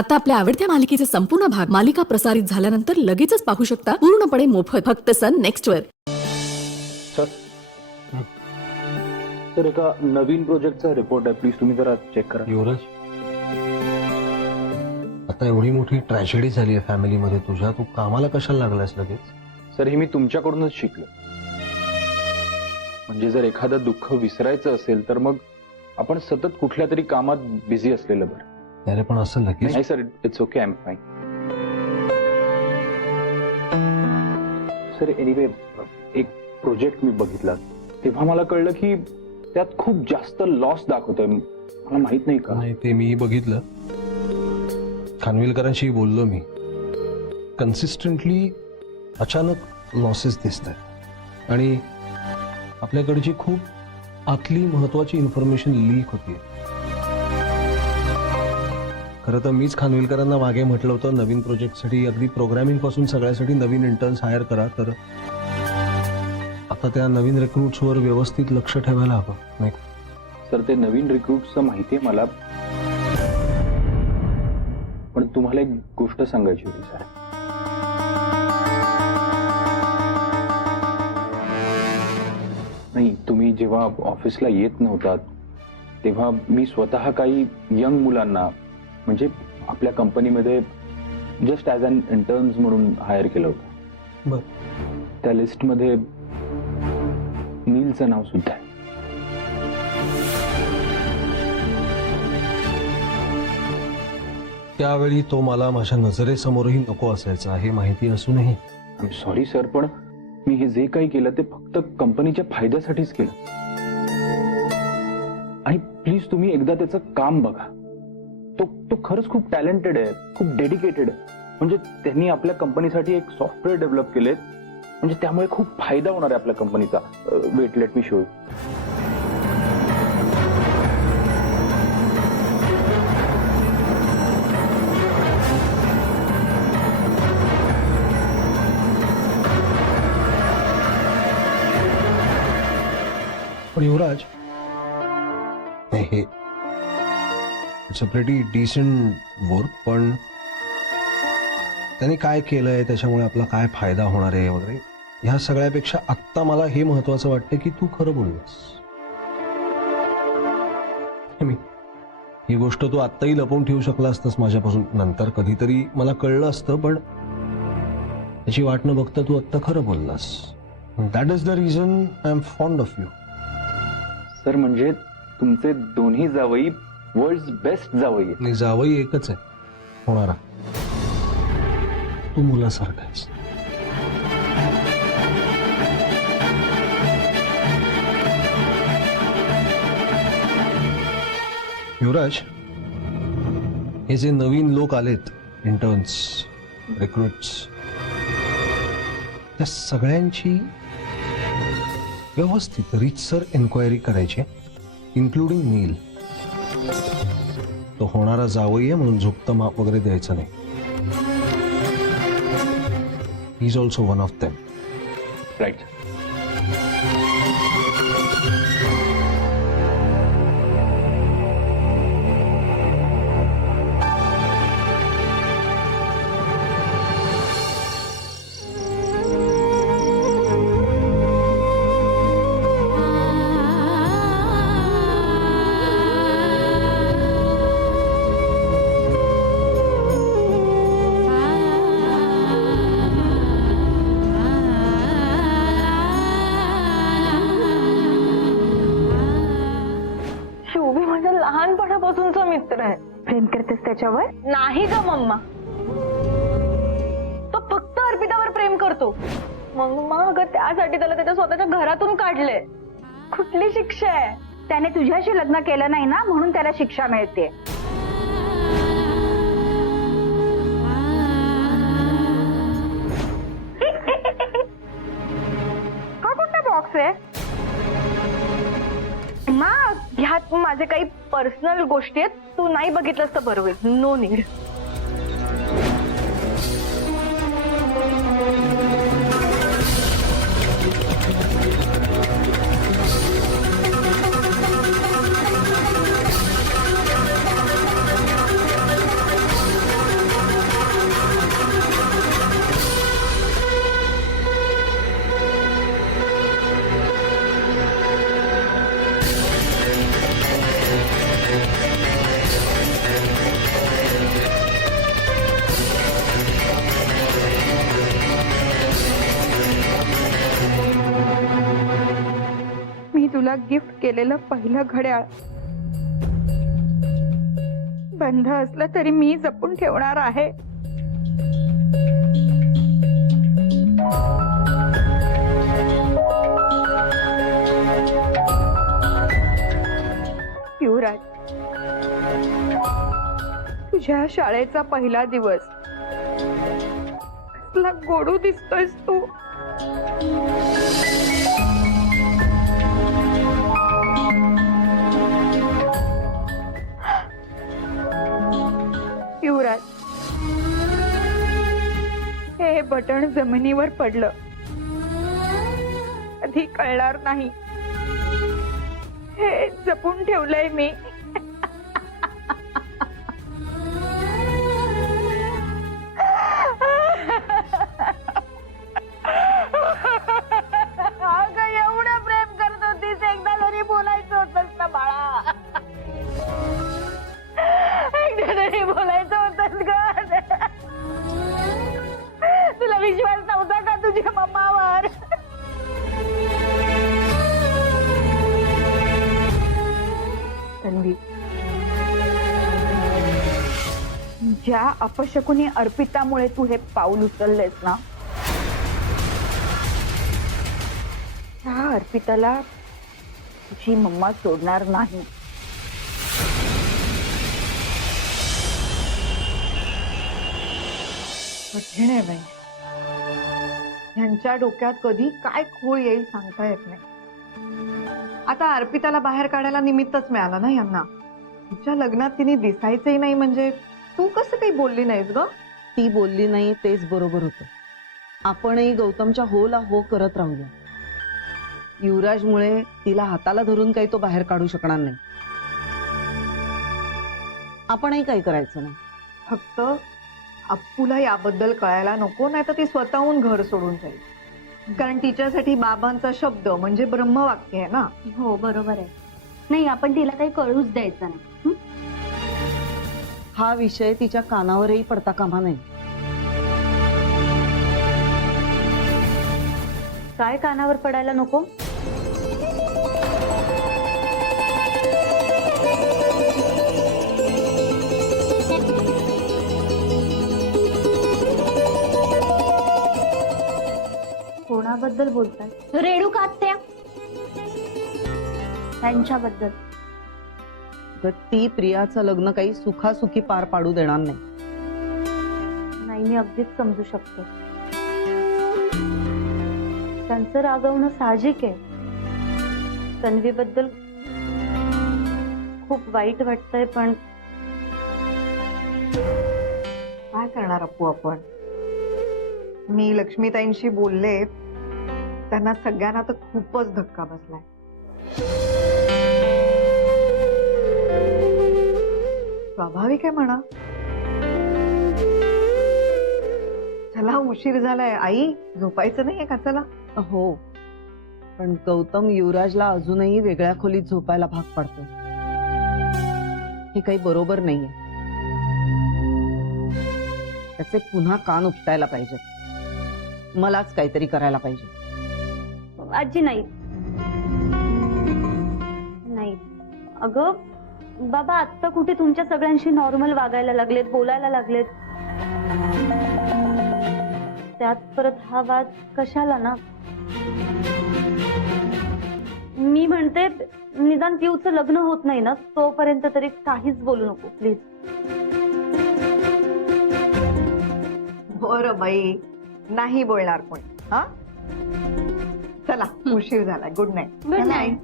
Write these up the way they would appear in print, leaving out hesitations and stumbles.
आता आपल्या आवडत्या मालिकेचे संपूर्ण भाग मालिका प्रसारित झाल्यानंतर लगेचच पाहू शकता पूर्णपणे मोफत फक्त सन नेक्स्ट वर. सर सर एका नवीन प्रोजेक्टचा रिपोर्ट आहे, प्लीज तुम्ही जरा चेक करा. युवराज, आता एवढी मोठी ट्रॅजेडी झाली आहे फॅमिलीमध्ये तुझ्या, तू कामाला कशाला लागलास लगेच? सर हे मी तुमच्याकडूनच शिकलो. म्हणजे जर एखादं दुःख विसरायचं असेल तर मग आपण सतत कुठल्या तरी कामात बिझी असलेलं बरं. अरे पण असं लगेच नाही sir, it's okay, I am fine. Sir anyway, एक प्रोजेक्ट मी बघितला तेव्हा मला कळलं की त्यात खूप जास्त लॉस दाखवतोय. मला माहित नाही का. नाही, ते मी बघितलं. खानविलकरांशी बोललो मी. कन्सिस्टंटली अचानक लॉसेस दिसत आहेत आणि आपल्याकडची खूप आतली महत्वाची इन्फॉर्मेशन लीक होती. खरं तर मीच खानविलकरांना मागे म्हटलं होतं नवीन प्रोजेक्टसाठी अगदी प्रोग्रामिंग पासून सगळ्यासाठी नवीन इंटर्न्स हायर करा. तर आता त्या नवीन रिक्रूट्सवर व्यवस्थित लक्ष ठेवायला हवं नाही. सर ते नवीन रिक्रूट्सचं माहिती आहे मला, पण तुम्हाला एक गोष्ट सांगायची होती सर. नाही, तुम्ही जेव्हा ऑफिसला येत नव्हतात तेव्हा मी स्वतः काही यंग मुलांना म्हणजे आपल्या कंपनीमध्ये जस्ट ॲज अन इंटर्न्स म्हणून हायर केलं होतं. बरं, त्या लिस्टमध्ये नीलचं नाव सुद्धा आहे. त्यावेळी तो मला माझ्या नजरेसमोरही नको असायचा हे माहिती असूनही. आय एम सॉरी सर, पण मी हे जे काही केलं ते फक्त कंपनीच्या फायद्यासाठीच केलं. आणि प्लीज तुम्ही एकदा त्याचं काम बघा. तो खरंच खूप टॅलेंटेड आहे, खूप डेडिकेटेड आहे. म्हणजे त्यांनी आपल्या कंपनीसाठी एक सॉफ्टवेअर डेव्हलप केले, म्हणजे त्यामुळे खूप फायदा होणार आहे आपल्या कंपनीचा. Wait, let me show you. पण युवराज, हे it's a pretty decent work, पण त्यांनी काय केलंय त्याच्यामुळे आपला काय फायदा होणार आहे वगैरे ह्या सगळ्यापेक्षा आत्ता मला हे महत्वाचं वाटतं की तू खरं बोललास. ही गोष्ट तू आत्ताही लपवून ठेवू शकला असतास माझ्यापासून. नंतर कधीतरी मला कळलं असतं, पण त्याची वाट न बघता तू आत्ता खरं बोललास. That is the reason I am fond of you. Sir म्हणजे तुमचे दोन्ही जावई वर्ल्ड बेस्ट जावई आहेत. आणि जावई एकच आहे होणारा, तू मुलासारखा आहेस. युवराज, हे जे नवीन लोक आलेत, इंटर्न्स, रिक्रुट्स, त्या सगळ्यांची व्यवस्थित रीतसर एन्क्वायरी करायची, इन्क्लुडिंग नील. तो होणारा जावई आहे म्हणून झुकतं माप वगैरे द्यायचं नाही. He is also one of them. Right. शिवबी माझा लहानपणापासूनचा मित्र आहे. प्रेम करतेस त्याच्यावर? नाही ग मम्मा, तो फक्त अर्पितावर प्रेम करतो. मग त्यासाठी त्याला त्याच्या स्वतःच्या घरातून काढले. कुठली शिक्षा आहे? त्याने तुझ्याशी लग्न केलं नाही ना, म्हणून त्याला शिक्षा मिळते. हा कोणता बॉक्स आहे? ह्यात माझे काही पर्सनल गोष्टी आहेत. तू नाही बघितलंस तर बरं होईल. No need. तुला गिफ्ट केलेलं पहिलं घड्याळ बंद असलं तरी मी जपून ठेवणार आहे. युवराज, तुझ्या शाळेचा पहिला दिवस कसला गोडू दिसतोयस तू. युवराज, हे बटण जमिनीवर पडलं कधी कळणार नाही. हे जपून ठेवलंय मी. अगं, एवढं प्रेम करत होतीस, एकदा तरी बोलायचं होतंस ना बाळा. एकदा तरी बोलायचं होतंस ग. तुला विश्वास नव्हता का तुझ्या मम्मावर? तन्वी, ज्या अपशकुनी अर्पितामुळे तू हे पाऊल उचललेस ना, त्या अर्पिताला तुझी मम्मा सोडणार नाही. कठीण आहे बाई. ह्यांच्या डोक्यात कधी काय खूळ येईल सांगता येत नाही. आता अर्पिताला बाहेर काढायला निमित्तच मिळालं ना यांना. तिच्या लग्नात तिने दिसायचंही नाही म्हणजे तू कसं काही बोलली नाहीस ग? ती बोलली नाही तेच बरोबर होतं. आपणही गौतमच्या होला हो करत राहूया. युवराजमुळे तिला हाताला धरून काही तो बाहेर काढू शकणार नाही. आपणही काही करायचं नाही. फक्त अप्पूला याबद्दल कळायला नको, नाही तर ती स्वतःहून घर सोडून जाईल. कारण तिच्यासाठी बाबांचा शब्द म्हणजे ब्रह्मवाक्य आहे ना. हो बरोबर आहे. नाही, आपण तिला काही कळूच द्यायचं नाही. हा विषय तिच्या कानावरही पडता कामा नाही. काय कानावर पडायला नको? कोणाबद्दल बोलताय? रेणुका आत्या, त्यांच्याबद्दल. तर ती प्रियाचं लग्न काही सुखासुखी पार पाडू देणार नाही. नाही, मी अगदीच समजू शकते. त्यांचं रागवणं साहजिक आहे. तन्वीबद्दल खूप वाईट वाटतंय, पण काय करणार अप्पू आपण? मी लक्ष्मीताईंशी बोलले, त्यांना सगळ्यांना तर खूपच धक्का बसलाय. स्वाभाविक आहे म्हणा. चला, उशीर झालाय. आई, झोपायचं नाहीये का? चला. हो, पण गौतम युवराजला अजूनही वेगळ्या खोलीत झोपायला भाग पाडतो. हे काही बरोबर नाहीये. त्याचे पुन्हा कान उपटायला पाहिजेत. मलाच काहीतरी करायला पाहिजे. आजी नाही. नाही अगं, बाबा आत्ता कुठे तुमच्या सगळ्यांशी नॉर्मल वागायला लागलेत, बोलायला लागलेत. त्यात परत हा वाद कशाला ना? मी म्हणते, निदान पिऊचं लग्न होत नाही ना तोपर्यंत तरी काहीच बोलू नको प्लीज. बरं बाई, नाही बोलणार कोणी. हा, चला, उशीर झालाय. Good night. Good night.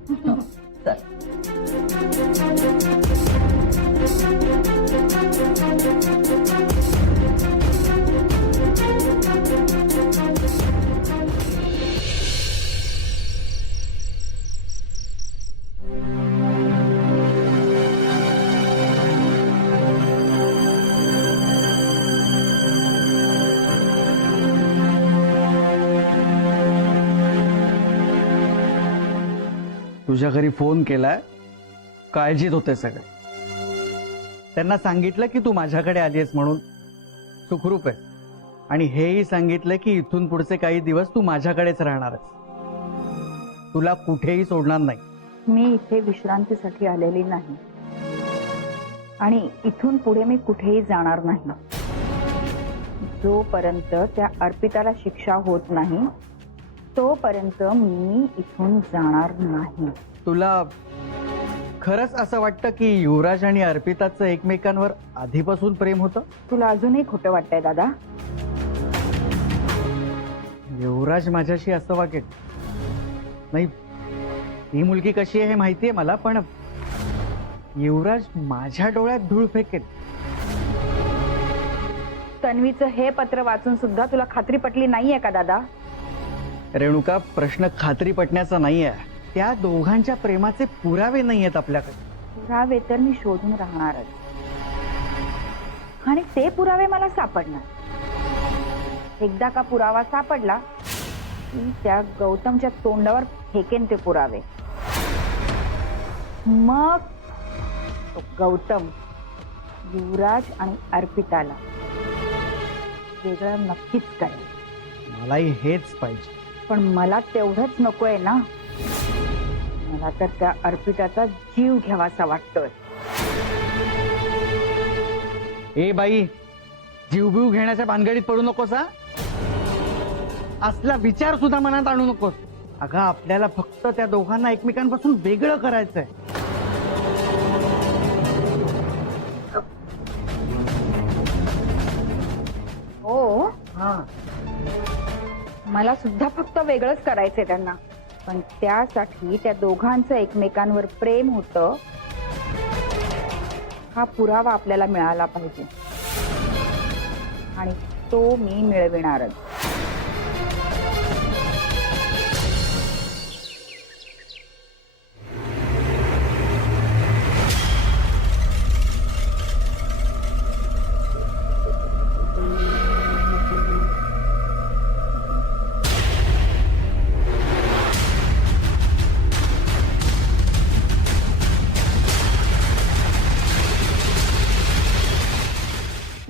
तुझ्या घरी फोन केलाय, काळजीत होते सगळे. त्यांना सांगितलं की तू माझ्याकडे आलीस म्हणून, सुखरूप आहे. आणि हेही सांगितलं की इथून पुढचे काही दिवस तू माझ्याकडेच राहणार आहेस. तुला कुठेही सोडणार नाही. मी इथे विश्रांतीसाठी आलेली नाही आणि इथून पुढे मी कुठेही जाणार नाही जोपर्यंत त्या अर्पिताला शिक्षा होत नाही तोपर्यंत मी इथून जाणार नाही. तुला खरंच असं वाटतं की युवराज आणि अर्पिताचं एकमेकांवर आधीपासून प्रेम होतं? तुला अजूनही खोटं वाटतंय दादा? युवराज माझ्याशी असं वागेल नाही. ही मुलगी कशी आहे हे माहितीये मला, पण युवराज माझ्या डोळ्यात धूळ फेकेल. तन्वीचं हे पत्र वाचून सुद्धा तुला खात्री पटली नाहीये का दादा? रेणुका, प्रश्न खात्री पटण्याचा नाहीये. त्या दोघांच्या प्रेमाचे पुरावे नाहीयेत आपल्याकडे. पुरावे तर मी शोधून राहणारच आणि ते पुरावे मला सापडणार. एकदा का पुरावा सापडला की त्या गौतमच्या तोंडावर फेकेन ते पुरावे. मग तो गौतम युवराज आणि अर्पिताला वेगळं नक्कीच करेल. मलाही हेच पाहिजे. पण मला तेवढंच नकोय ना. मला तर त्या अर्पिताचा जीव घ्यावासा वाटतोय. ए बाई, जीवबीव घेण्याच्या भानगडीत पडू नकोस हा. असला विचार सुद्धा मनात आणू नकोस. अगं, आपल्याला फक्त त्या दोघांना एकमेकांपासून वेगळं करायचंय. हो, हा, मला सुद्धा फक्त वेगळंच करायचंय त्यांना. पण त्यासाठी त्या दोघांचं एकमेकांवर प्रेम होतं हा पुरावा आपल्याला मिळाला पाहिजे आणि तो मी मिळविणारच.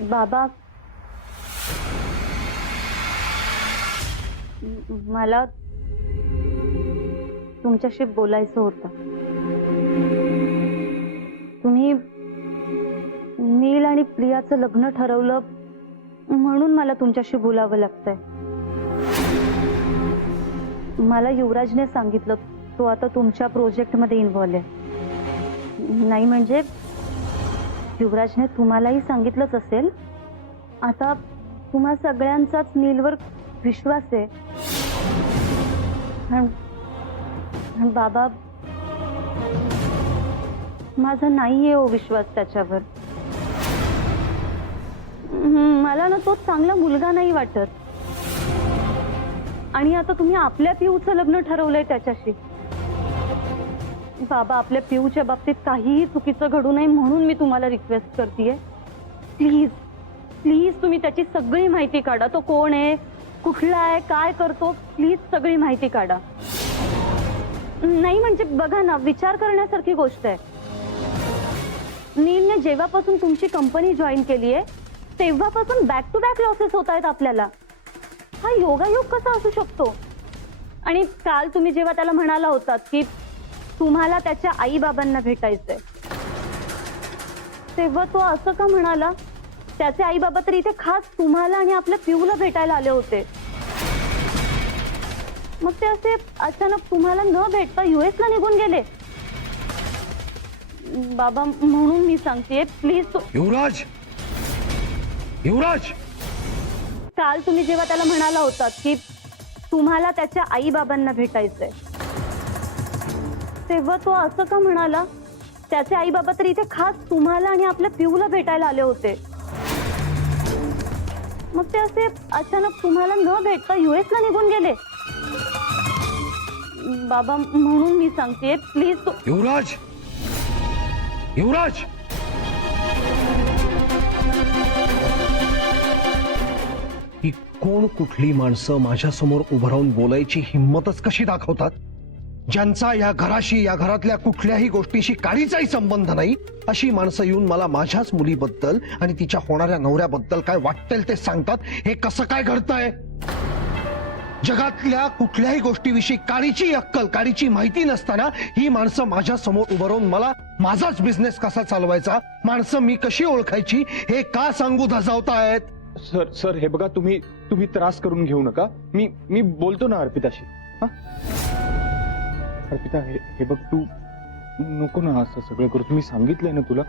बाबा, मला तुमच्याशी बोलायचं होतं. तुम्ही नील आणि प्रियाचं लग्न ठरवलं म्हणून मला तुमच्याशी बोलावं लागतंय. मला युवराजने सांगितलं तो आता तुमच्या प्रोजेक्टमध्ये इन्व्हॉल्व आहे. नाही म्हणजे युवराजने तुम्हालाही सांगितलंच असेल. आता तुम्हा सगळ्यांचाच नीलवर विश्वास आहे. बाबा, माझा नाहीये हो विश्वास त्याच्यावर. मला ना तो चांगला मुलगा नाही वाटत. आणि आता तुम्ही आपल्या पिऊचं लग्न ठरवलंय त्याच्याशी. बाबा, आपल्या पिऊच्या बाबतीत काहीही चुकीचं घडू नये म्हणून मी तुम्हाला रिक्वेस्ट करतेय. प्लीज प्लीज तुम्ही त्याची सगळी माहिती काढा. तो कोण आहे, कुठला आहे, काय करतो, प्लीज सगळी माहिती काढा. नाही म्हणजे बघा ना, विचार करण्यासारखी गोष्ट आहे. नीलने जेव्हापासून तुमची कंपनी जॉईन केली आहे तेव्हापासून बॅक टू बॅक लॉसेस होत आहेत आपल्याला. हा योगायोग कसा असू शकतो? आणि काल तुम्ही जेव्हा त्याला म्हणाला होतात की तुम्हाला त्याच्या आई बाबांना भेटायचंय, तेव्हा तो असं का म्हणाला? त्याचे आई बाबा तर इथे खास तुम्हाला आणि आपल्या पिऊला भेटायला आले होते. मग ते असे अचानक तुम्हाला न भेटता US ला निघून गेले. बाबा, म्हणून मी सांगतेय, प्लीज. युवराज, युवराज, काल तुम्ही जेव्हा त्याला म्हणाला होतात की तुम्हाला त्याच्या आई बाबांना भेटायचंय, तेव्हा तो असं का म्हणाला? त्याचे आई बाबा तर इथे खास तुम्हाला आणि आपल्या पिऊला भेटायला आले होते. मग ते असे अचानक तुम्हाला न भेटता US ला निघून गेले. बाबा, म्हणून मी सांगतेय, प्लीज. युवराज, युवराज, ही कोण कुठली माणसं माझ्या समोर उभं राहून बोलायची हिंमतच कशी दाखवतात, ज्यांचा या घराशी, या घरातल्या कुठल्याही गोष्टीशी काहीचाही संबंध नाही. अशी माणसं येऊन मला माझ्याच मुलीबद्दल आणि तिच्या होणाऱ्या नवऱ्याबद्दल काय वाटेल ते सांगतात. हे कसं काय घडतंय? जगातल्या कुठल्याही गोष्टीविषयी काडीची अक्कल, काडीची माहिती नसताना ही माणसं माझ्या समोर उभं राहून मला माझाच बिझनेस कसा चालवायचा, माणसं मी कशी ओळखायची हे का सांगू धजावतायत? सर हे बघा, तुम्ही त्रास करून घेऊ नका. मी बोलतो ना अर्पिताशी. हा? अर्पिता, हे बघ, तू नको ना असं सगळं करू. तुम्ही सांगितलंय ना तुला.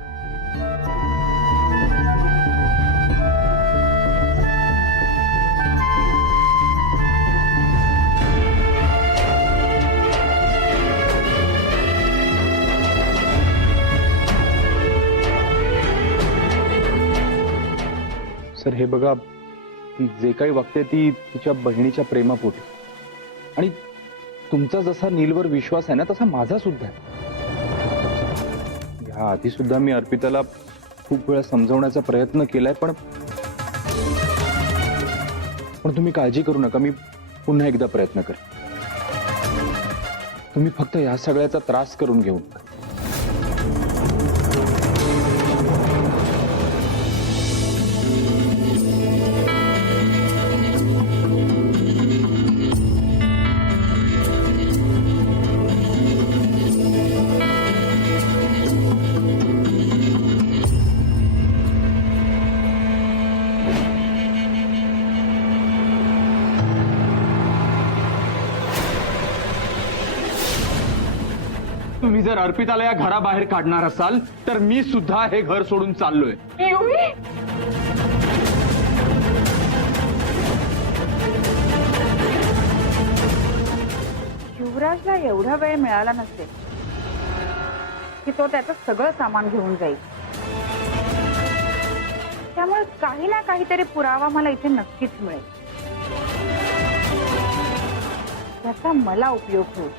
सर हे बघा, ती जे काही वागते ती तिच्या बहिणीच्या प्रेमापोटी, आणि तुमचा जसा नीलवर विश्वास आहे ना तसा माझा सुद्धा आहे. या आधी सुद्धा मी अर्पिताला खूप वेळा समजावण्याचा प्रयत्न केलाय, पण तुम्ही काळजी करू नका. मी पुन्हा एकदा प्रयत्न करेन. तुम्ही फक्त या सगळ्याचा त्रास करून घेऊ नका. तुम्ही जर अर्पिताला या घराबाहेर काढणार असाल तर मी सुद्धा हे घर सोडून चाललोय. युवराजला एवढा वेळ मिळाला नसेल की तो त्याचं सगळं सामान घेऊन जाईल. त्यामुळे काही ना काहीतरी पुरावा मला इथे नक्कीच मिळेल, त्याचा मला उपयोग होईल.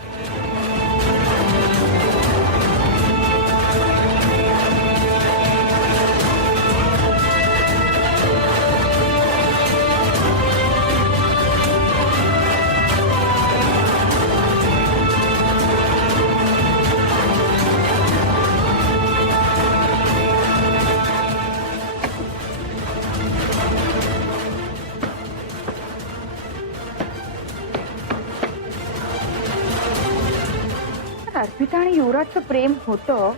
अर्पिता आणि युवराजचं प्रेम होतं,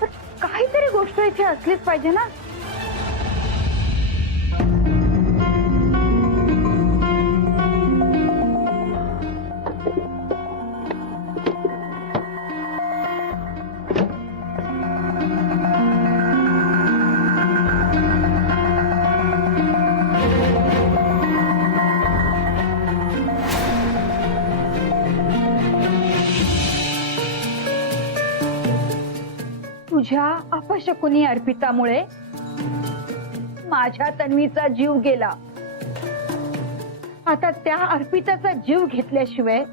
तर काहीतरी गोष्ट इथे असलीच पाहिजे ना. तुझ्या अपशकुनी अर्पितामुळे माझ्या तन्वीचा जीव गेला. आता त्या अर्पिताचा जीव घेतल्याशिवाय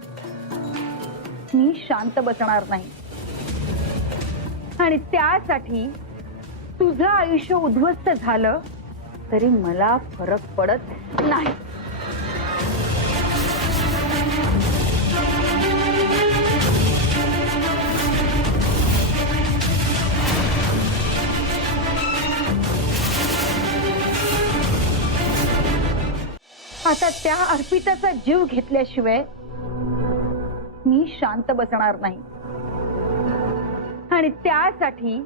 मी शांत बसणार नाही, आणि त्यासाठी तुझं आयुष्य उद्ध्वस्त झालं तरी मला फरक पडत नाही. आता त्या अर्पिताचा जीव घेतल्याशिवाय मी शांत बसणार नाही, आणि त्यासाठी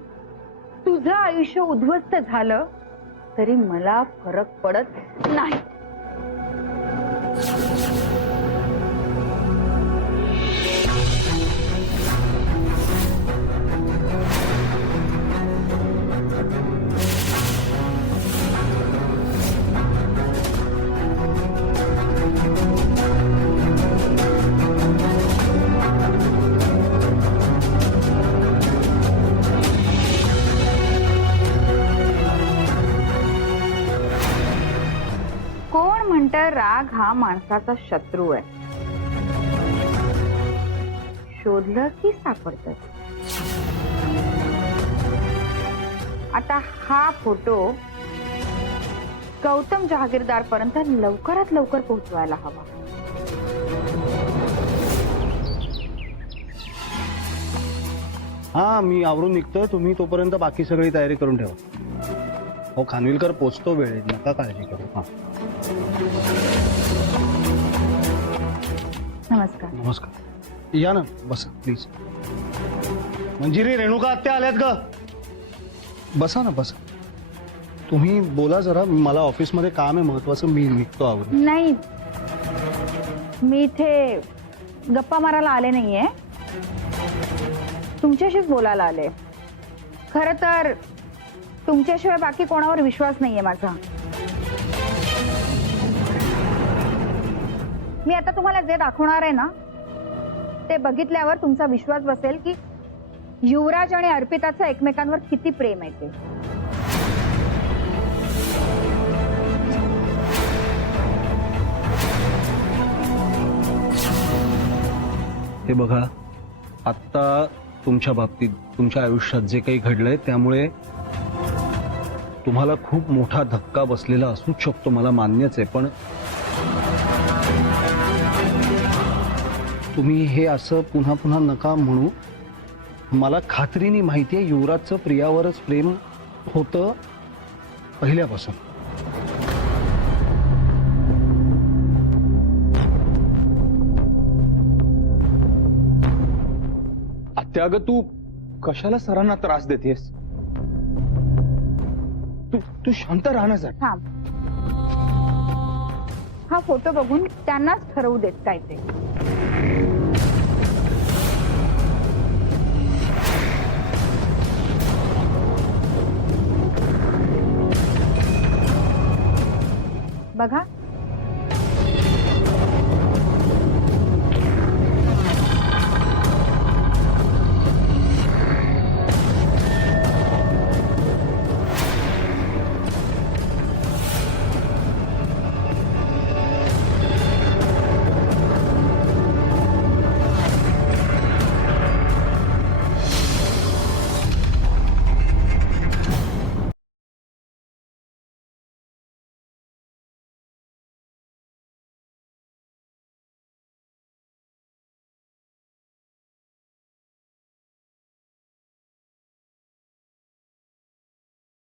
तुझं आयुष्य उद्ध्वस्त झालं तरी मला फरक पडत नाही. राग हा माणसाचा शत्रू आहे. शोधलं की सापडतं. आता हा फोटो गौतम जहागीरदार पर्यंत लवकरात लवकर पोहोचवायला हवा. हा, मी आवरून निघतोय. तुम्ही तोपर्यंत बाकी सगळी तयारी करून ठेवा. हो, खानविलकर पोचतो वेळेत, नका काळजी करू. हा. नमस्कार. नमस्कार. या ना बसा प्लीज. मंजिरी, रेणुका आत्या आल्यात ग. बसा ना बसा. तुम्ही बोला जरा. मला ऑफिसमध्ये काम आहे महत्वाचं. मी निघतो आवरून. नाही, मी इथे गप्पा मारायला आले नाहीये, तुमच्याशीच बोलायला आले. खरं तर तुमच्याशिवाय बाकी कोणावर विश्वास नाहीये माझा. मी आता तुम्हाला जे दाखवणार आहे ना, ते बघितल्यावर तुमचा विश्वास बसेल की युवराज आणि अर्पिताचं एकमेकांवर किती प्रेम आहे ते. हे बघा, आत्ता तुमच्या बाबतीत तुमच्या आयुष्यात जे काही घडलंय त्यामुळे तुम्हाला खूप मोठा धक्का बसलेला असूच शकतो, मला मान्यच आहे. पण तुम्ही हे असं पुन्हा पुन्हा नका म्हणू. मला खात्रीने माहिती आहे युवराजचं प्रियावरच प्रेम होतं पहिल्यापासून. आत्या, अगं तू कशाला सरांना त्रास देतेस? तू शांत राहण्यासाठी. थांब, हा फोटो बघून त्यांनाच ठरवू देत काय ते. बघा,